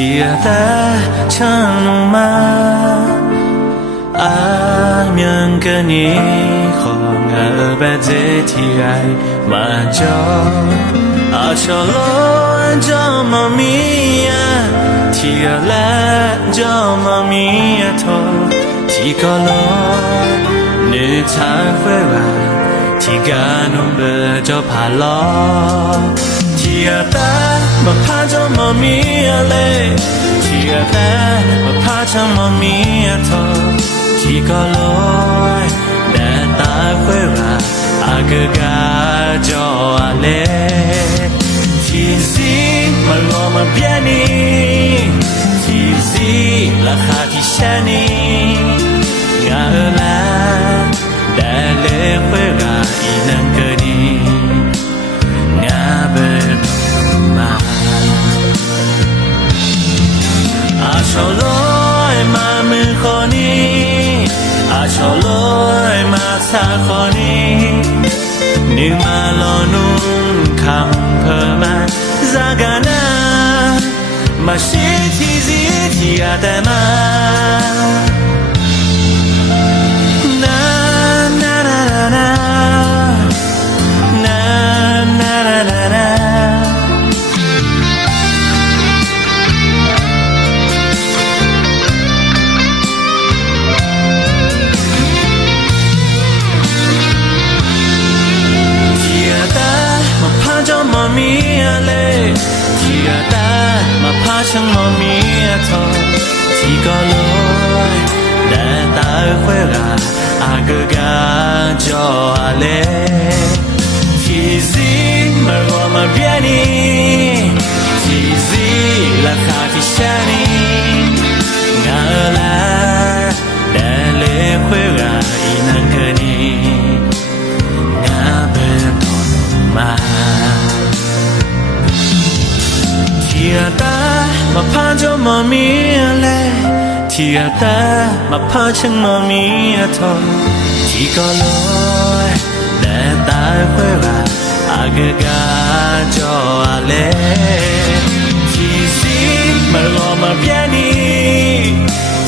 ที่แต่ฉันมา爱面跟你和我白在天爱嘛着说了这么密呀ที่来这么密呀头ที่ก็ลอยนึกทางเพื่อว่าที่การนุ่มเบอจะผ่านล้อที่แต่มาพาจะมามีอะไรที่แต่มาพาจะมามีเธอที่ก็ลอยแต่ตาเพื่อว่าอากาศจะอะไรที่สิมาลอมาเบียนี่ที่สิราคาที่แช่นี่งาละแต่เล็กเพื่ออีนังเกินีงาเบิดมาอาชอลอยมามือคนนี้อาชอลอยมาสาคนนี้นึกมาลอนุ่งคำเพิ่มมาจากนามาสิที่สิที่อาแต่มามีอะไรที่แต่มาพาฉันมามีเธอที่ก็ลอยแต่ตาเพื่ออากาศจะอะไรที่สิมารอมาเบียนี่ที่สิราคาที่ฉันนี่งาละแต่เล็กเพื่ออีนังเกินีงาเบิดตอนมาที่แต่มาพาจะมามีอะไรที่แต่มาพาฉันมามีเธอที่ก็ลอยแต่ตาเพื่ออากาศจะอะไรที่สิมารอมาเบียนี่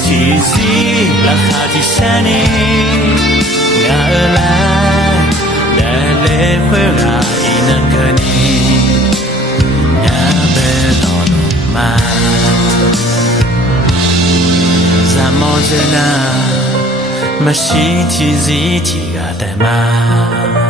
ที่สิราคาที่ฉันนี่งาละแต่เล็กเพื่ออีนังเกินีZamozena, ma shi ti zi ti ga da ma.